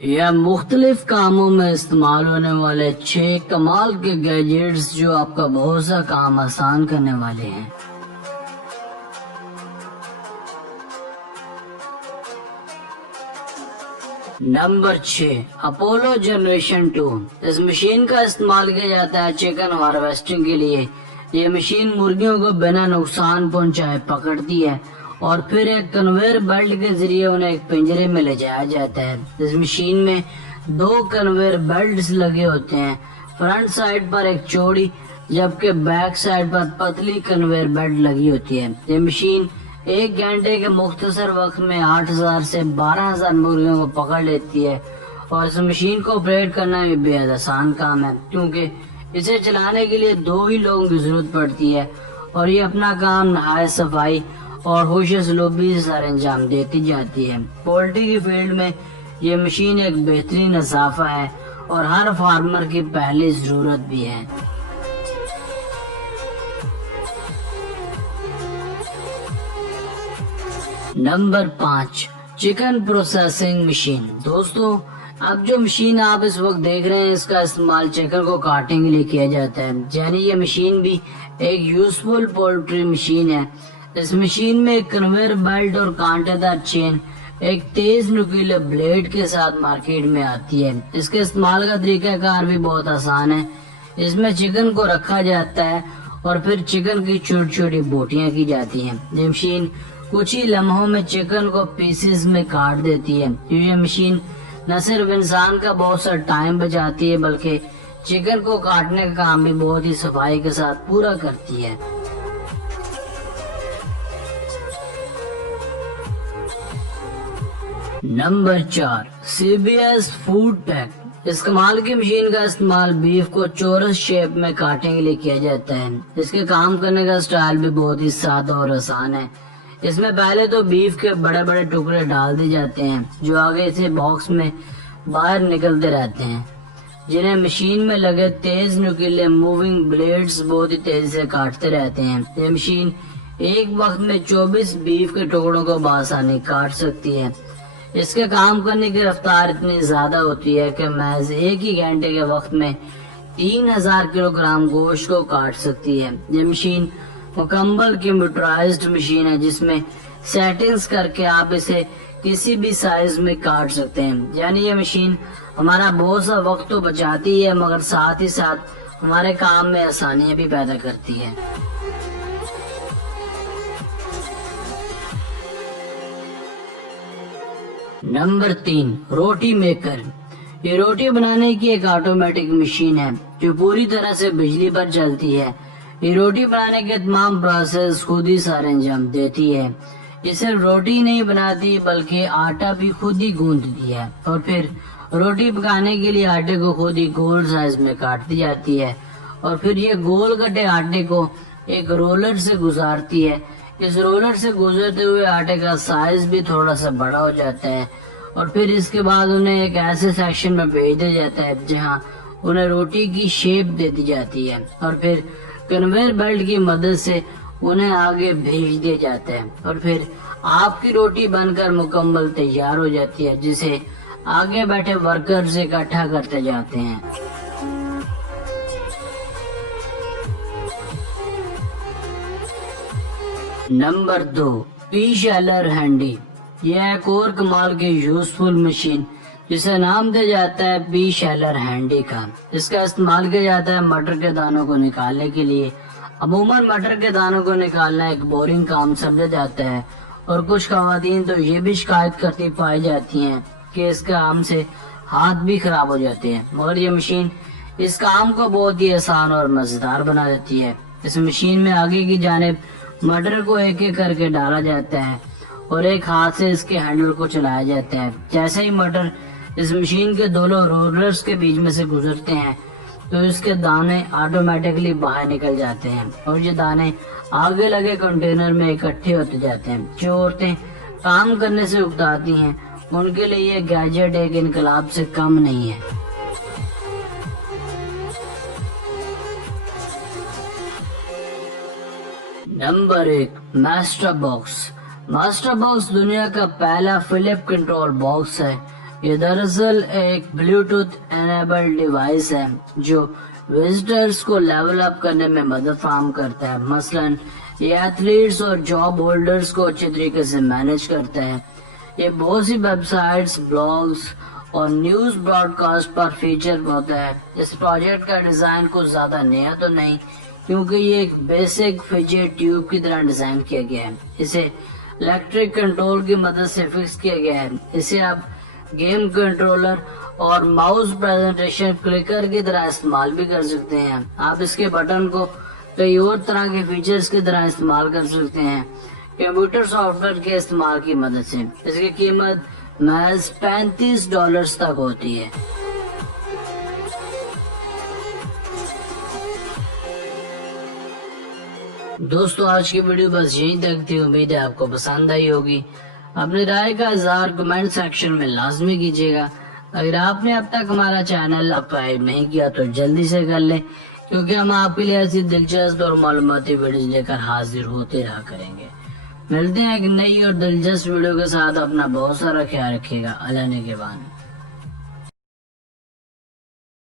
या मुख्तलिफ कामों में इस्तेमाल होने वाले 6 कमाल के गैजेट्स जो आपका बहुत सा काम आसान करने वाले हैं। Number 6, Apollo generation 2। इस मशीन का इस्तेमाल किया जाता है चिकन हार्वेस्टिंग के लिए। ये मशीन मुर्गियों को बिना नुकसान पहुंचाए पकड़ती है और फिर एक कन्वेयर बेल्ट के जरिए उन्हें एक पिंजरे में ले जाया जाता है। इस मशीन में 2 कन्वेयर बेल्ट्स लगे होते हैं, फ्रंट साइड पर एक चौड़ी जबकि बैक साइड पर पतली कन्वेयर बेल्ट लगी होती है। ये मशीन 1 घंटे के मुख्तसर वक्त में 8000 से 12000 मुर्गियों को पकड़ लेती है और इस मशीन को ऑपरेट करना भी बेहद आसान काम है क्योंकि इसे चलाने के लिए 2 ही लोगों की जरूरत पड़ती है और ये अपना काम नहायत सफाई और होश सलूबी से सर अंजाम देती जाती है। पोल्ट्री की फील्ड में ये मशीन एक बेहतरीन इजाफा है और हर फार्मर की पहली जरूरत भी है। Number 5, chicken processing machine. दोस्तों, अब जो मशीन आप इस वक्त देख रहे हैं इसका इस्तेमाल चिकन को काटने के लिए किया जाता है, यानी ये मशीन भी एक यूजफुल पोल्ट्री मशीन है। इस मशीन में एक कन्वेयर बेल्ट और कांटेदार चेन एक तेज नुकीले ब्लेड के साथ मार्केट में आती है। इसके इस्तेमाल का तरीकाकार भी बहुत आसान है। इसमें चिकन को रखा जाता है और फिर चिकन की छोटी छोटी बोटियां की जाती हैं। ये मशीन कुछ ही लम्हों में चिकन को पीसेस में काट देती है। ये मशीन न सिर्फ इंसान का बहुत सा टाइम बचाती है बल्कि चिकन को काटने का काम भी बहुत ही सफाई के साथ पूरा करती है। Number 4, CBS food pack. इस कमाल की मशीन का इस्तेमाल बीफ को चौरस शेप में काटने के लिए किया जाता है। इसके काम करने का स्टाइल भी बहुत ही सादा और आसान है। इसमें पहले तो बीफ के बड़े बड़े टुकड़े डाल दिए जाते हैं जो आगे से बॉक्स में बाहर निकलते रहते हैं, जिन्हें मशीन में लगे तेज नुकीले मूविंग ब्लेड्स बहुत ही तेजी से काटते रहते हैं। ये मशीन एक वक्त में 24 बीफ के टुकड़ों को बआसानी काट सकती है। इसके काम करने की रफ्तार इतनी ज्यादा होती है कि महज 1 ही घंटे के वक्त में 3000 किलोग्राम गोश्त को काट सकती है। ये मशीन मुकम्मल कंप्यूटराइज्ड मशीन है जिसमें सेटिंग्स करके आप इसे किसी भी साइज में काट सकते हैं। यानी ये मशीन हमारा बहुत सा वक्त तो बचाती है मगर साथ ही साथ हमारे काम में आसानियां भी पैदा करती है। नंबर 3, रोटी मेकर। ये रोटी बनाने की एक ऑटोमेटिक मशीन है जो पूरी तरह से बिजली पर चलती है। ये रोटी बनाने के तमाम प्रोसेस खुद ही सारे अंजाम देती है। ये सिर्फ रोटी नहीं बनाती बल्कि आटा भी खुद ही गूंथती है और फिर रोटी पकाने के लिए आटे को खुद ही गोल साइज में काटती जाती है और फिर ये गोल कटे आटे को एक रोलर से गुजारती है। इस रोलर से गुजरते हुए आटे का साइज भी थोड़ा सा बड़ा हो जाता है और फिर इसके बाद उन्हें एक ऐसे सेक्शन में भेज दिया जाता है जहां उन्हें रोटी की शेप दे दी जाती है और फिर कन्वेयर बेल्ट की मदद से उन्हें आगे भेज दिया जाता है और फिर आपकी रोटी बनकर मुकम्मल तैयार हो जाती है जिसे आगे बैठे वर्कर्स इकट्ठा करते जाते हैं। Number 2, P Shelar handy. यह एक और कमाल की यूजफुल मशीन जिसे नाम दिया जाता है पी शेलर हैंडी का। इसका इस्तेमाल किया जाता है मटर के दानों को निकालने के लिए। अमूमन मटर के दानों को निकालना एक बोरिंग काम समझा जाता है और कुछ खवातीन तो ये भी शिकायत करती पाई जाती हैं कि इस काम से हाथ भी खराब हो जाते हैं, मगर ये मशीन इस काम को बहुत ही आसान और मजेदार बना देती है। इस मशीन में आगे की जानिब मटर को एक एक करके डाला जाता है और एक हाथ से इसके हैंडल को चलाया जाता है। जैसे ही मटर इस मशीन के दोनों रोलर्स के बीच में से गुजरते हैं तो इसके दाने ऑटोमेटिकली बाहर निकल जाते हैं और ये दाने आगे लगे कंटेनर में इकट्ठे होते जाते हैं। जो औरतें काम करने से उकताती हैं उनके लिए ये गैजेट एक इनकलाब से कम नहीं है। Number 1, master box. Master box दुनिया का पहला फिलिप कंट्रोल बॉक्स है یہ دراصل ایک بلوٹوتھ انیبل ڈیوائس ہے جو وزٹرز کو لیول اپ کرنے میں مدد فراہم کرتا ہے. مثلاً یہ ایتھلیٹس اور جاب ہولڈرز کو اچھے طریقے سے مینج کرتا ہے. یہ بہت سی ویب سائٹس، بلاگز اور نیوز براڈ کاسٹ پر فیچر ہوتا ہے. اس پروجیکٹ کا ڈیزائن کچھ زیادہ نیا تو نہیں کیونکہ یہ ایک بیسک فیجٹ ٹیوب کی طرح ڈیزائن کیا گیا ہے. اسے الیکٹرک کنٹرول کی مدد سے فکس کیا گیا ہے. اسے آپ گیم کنٹرولر اور ماؤس پریزنٹیشن کلکر کی طرح استعمال بھی کر سکتے ہیں. آپ اس کے بٹن کو کئی اور طرح کے فیچرز کی طرح استعمال کر سکتے ہیں کمپیوٹر سافٹ ویئر کے استعمال کی مدد سے. اس کی قیمت محض $35 تک ہوتی ہے. دوستو آج کی ویڈیو بس یہیں تک تھی. امید ہے آپ کو پسند آئی ہوگی. اپنی رائے کا اظہار کمنٹ سیکشن میں لازمی کیجیے گا. اگر آپ نے اب تک ہمارا چینل سبسکرائب نہیں کیا تو جلدی سے کر لیں کیونکہ ہم آپ کے لیے ایسی دلچسپ اور معلوماتی ویڈیوز لے کر حاضر ہوتے رہا کریں گے. ملتے ہیں ایک نئی اور دلچسپ ویڈیو کے ساتھ. اپنا بہت سارا خیال رکھیے گا. اللہ نگہبان.